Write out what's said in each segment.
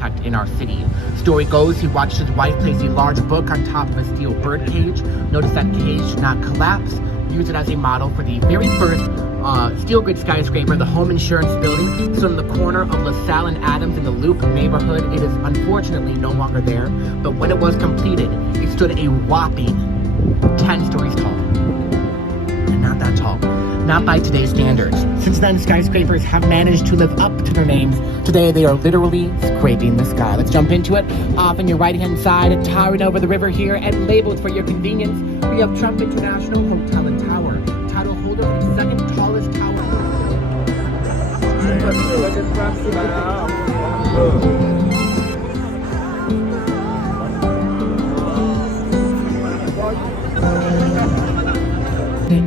architect in our city. Story goes, he watched his wife place a large book on top of a steel bird cage, noticed that cage did not collapse, used it as a model for the very first steel grid skyscraper, the home insurance building, stood on the corner of LaSalle and Adams in the Loop neighborhood. It is unfortunately no longer there, but when it was completed, it stood a whopping 10 stories tall. And not that tall. Not by today's standards. Since then, skyscrapers have managed to live up to their names. Today, they are literally scraping the sky. Let's jump into it. Off on your right-hand side, towering over the river here, and labeled for your convenience, we have Trump International Hotel and Tower, title holder for the second tallest tower.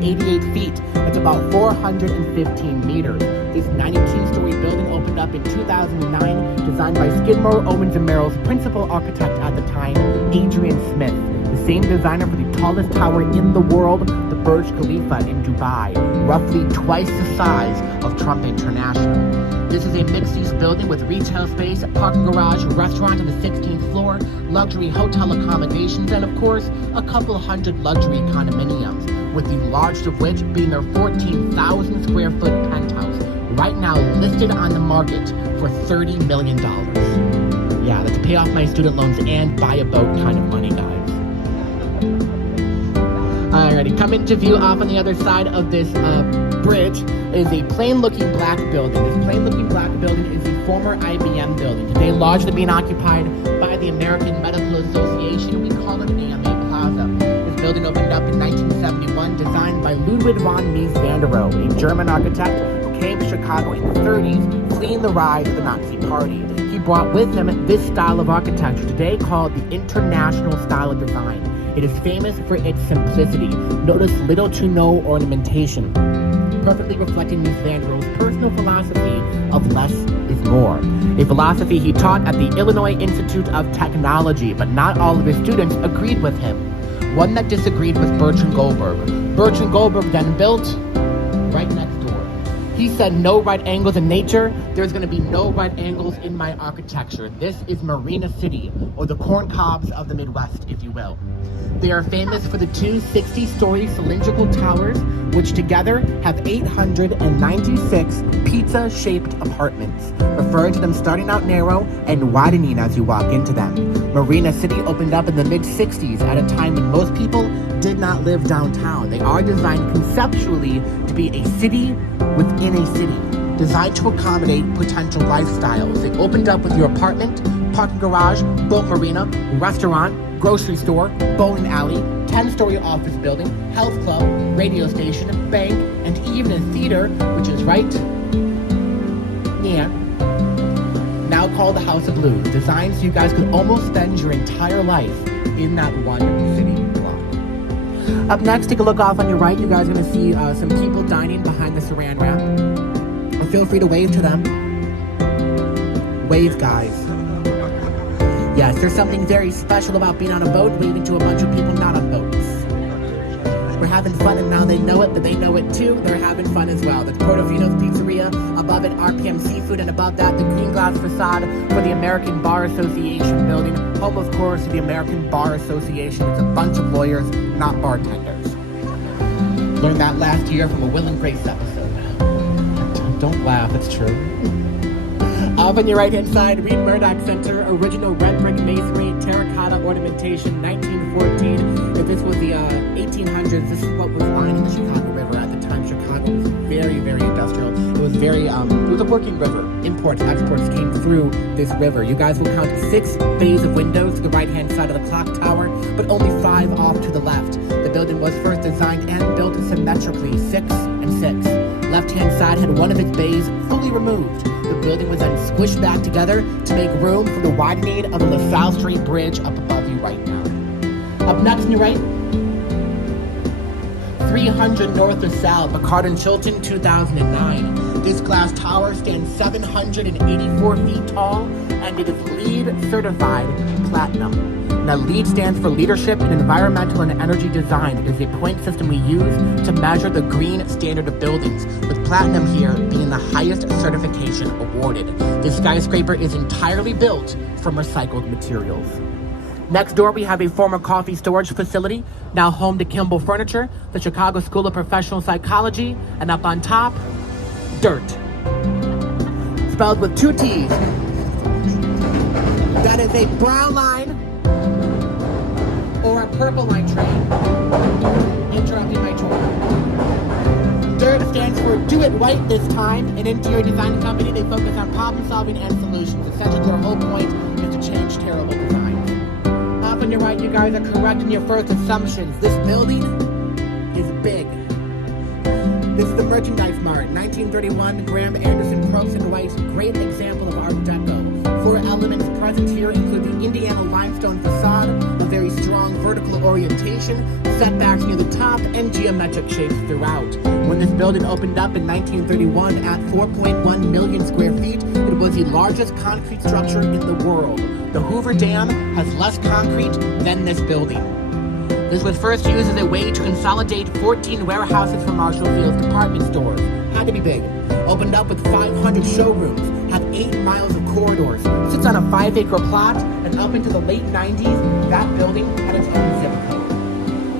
88 feet. That's about 415 meters. This 92-story building opened up in 2009, designed by Skidmore, Owens & Merrill's principal architect at the time, Adrian Smith, the same designer for the tallest tower in the world, the Burj Khalifa in Dubai, roughly twice the size of Trump International. This is a mixed-use building with retail space, parking garage, restaurant on the 16th floor, luxury hotel accommodations, and of course, a couple hundred luxury condominiums, with the largest of which being their 14,000 square foot penthouse, right now listed on the market for $30 million. Yeah, that's pay off my student loans and buy a boat kind of money, guys. Alrighty, come into view off on the other side of this bridge is a plain-looking black building. This plain-looking black building is the former IBM building, today largely being occupied by the American Medical Association. We call it AMA Plaza. This building opened up in 1971, designed by Ludwig von Mies van der Rohe, a German architect who came to Chicago in the 30s, fleeing the rise of the Nazi Party. He brought with him this style of architecture, today called the International style of design. It is famous for its simplicity. Notice little to no ornamentation, perfectly reflecting Mies van der Rohe's personal philosophy of less is more. A philosophy he taught at the Illinois Institute of Technology, but not all of his students agreed with him. One that disagreed was Bertrand Goldberg. Bertrand Goldberg then built right next door. He said, no right angles in nature, there's going to be no right angles in my architecture. This is Marina City, or the corn cobs of the Midwest, if you will. They are famous for the two 60-story cylindrical towers, which together have 896 pizza-shaped apartments, referring to them starting out narrow and widening as you walk into them. Marina City opened up in the mid-60s at a time when most people did not live downtown. They are designed conceptually to be a city within a city, designed to accommodate potential lifestyles. They opened up with your apartment, parking garage, boat marina, restaurant, grocery store, bowling alley, 10-story office building, health club, radio station, bank, and even a theater, which is right near, now called the House of Blues, designed so you guys could almost spend your entire life in that one city block. Up next, take a look off on your right. You guys are going to see some people dining behind the Saran wrap. Feel free to wave to them. Wave, guys. Yes, there's something very special about being on a boat, waving to a bunch of people not on boats. We're having fun, and now they know it, but they know it too. They're having fun as well. The Portofino's Pizzeria, above it, RPM Seafood, and above that, the green glass facade for the American Bar Association building, home, of course, of the American Bar Association. It's a bunch of lawyers, not bartenders. Learned that last year from a Will and Grace episode. Don't laugh, it's true. Off on your right-hand side, Reed Murdoch Center, original red brick masonry, terracotta ornamentation, 1914. If this was the 1800s, this is what was lining the Chicago River. At the time, Chicago was very, very industrial. It was very, it was a working river. Imports, exports came through this river. You guys will count 6 bays of windows to the right-hand side of the clock tower, but only 5 off to the left. The building was first designed and built symmetrically, 6 and 6. Left-hand side had one of its bays fully removed. The building was then squished back together to make room for the widening of the LaSalle Street Bridge up above you right now. Up next on your right, 300 North LaSalle, Picard and Chilton, 2009. This glass tower stands 784 feet tall, and it is LEED certified platinum. Now, LEED stands for Leadership in Environmental and Energy Design. It is a point system we use to measure the green standard of buildings, with platinum here being the highest certification awarded. This skyscraper is entirely built from recycled materials. Next door, we have a former coffee storage facility, now home to Kimball Furniture, the Chicago School of Professional Psychology, and up on top, dirt. Spelled with 2 T's. That is a brown line or a purple line train. Interrupting my tour. DIRT stands for Do It Right This Time, an interior design company. They focus on problem solving and solutions. Essentially, their whole point is to change terrible designs. Up on your right, you guys are correct in your first assumptions. This building is big. This is the Merchandise Mart, 1931, Graham Anderson, Probst & Weiss, great example of Art Deco. 4 elements present here include the Indiana limestone facade, a very strong vertical orientation, setbacks near the top, and geometric shapes throughout. When this building opened up in 1931 at 4.1 million square feet, it was the largest concrete structure in the world. The Hoover Dam has less concrete than this building. This was first used as a way to consolidate 14 warehouses for Marshall Field's department stores. Had to be big. Opened up with 500 showrooms, had 8 miles of corridors, sits on a 5-acre plot, and up into the late 90s, that building had its own zip code.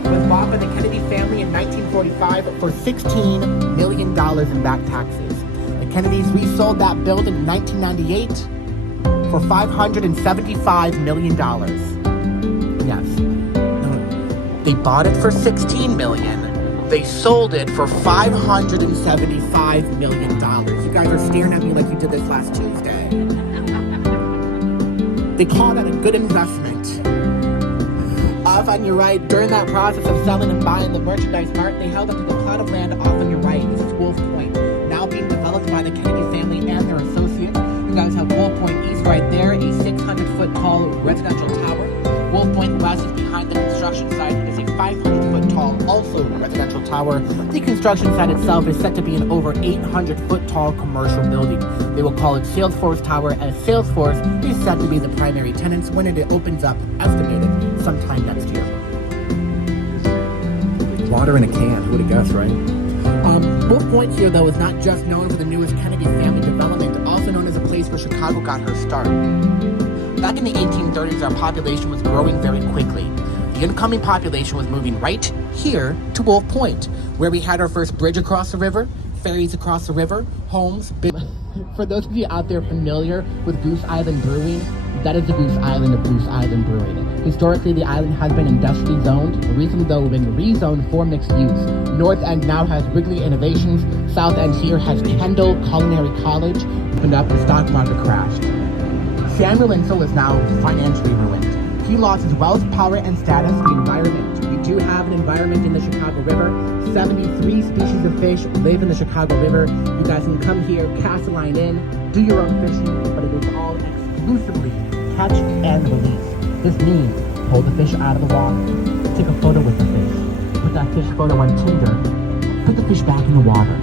It was bought by the Kennedy family in 1945 for $16 million in back taxes. The Kennedys resold that building in 1998 for $575 million. Yes. They bought it for $16 million. They sold it for $575 million. You guys are staring at me like you did this last Tuesday. They call that a good investment. Off on your right, during that process of selling and buying the Merchandise Mart, they held up to the plot of land off on your right. This is Wolf Point, now being developed by the Kennedy family and their associates. You guys have Wolf Point East right there, a 600-foot tall residential tower. Wolf Point West is behind the construction site. It is a 500-foot tall, also residential tower. The construction site itself is set to be an over 800-foot tall commercial building. They will call it Salesforce Tower, as Salesforce is set to be the primary tenants when it opens up, estimated sometime next year. Water in a can, who would have guessed, right? Wolf Point here, though, is not just known for the newest Kennedy family development, also known as a place where Chicago got her start. Back in the 1830s, our population was growing very quickly. The incoming population was moving right here to Wolf Point, where we had our first bridge across the river, ferries across the river, homes. For those of you out there familiar with Goose Island Brewing, that is the Goose Island of Goose Island Brewing. Historically, the island has been industrially zoned, recently though been rezoned for mixed use. North End now has Wrigley Innovations, South End here has Kendall Culinary College, opened up, the stock market crashed. Samuel Insull is now financially ruined. He lost his wealth, power, and status, the environment. We do have an environment in the Chicago River. 73 species of fish live in the Chicago River. You guys can come here, cast a line in, do your own fishing, but it is all exclusively catch and release. This means pull the fish out of the water, take a photo with the fish, put that fish photo on Tinder, put the fish back in the water.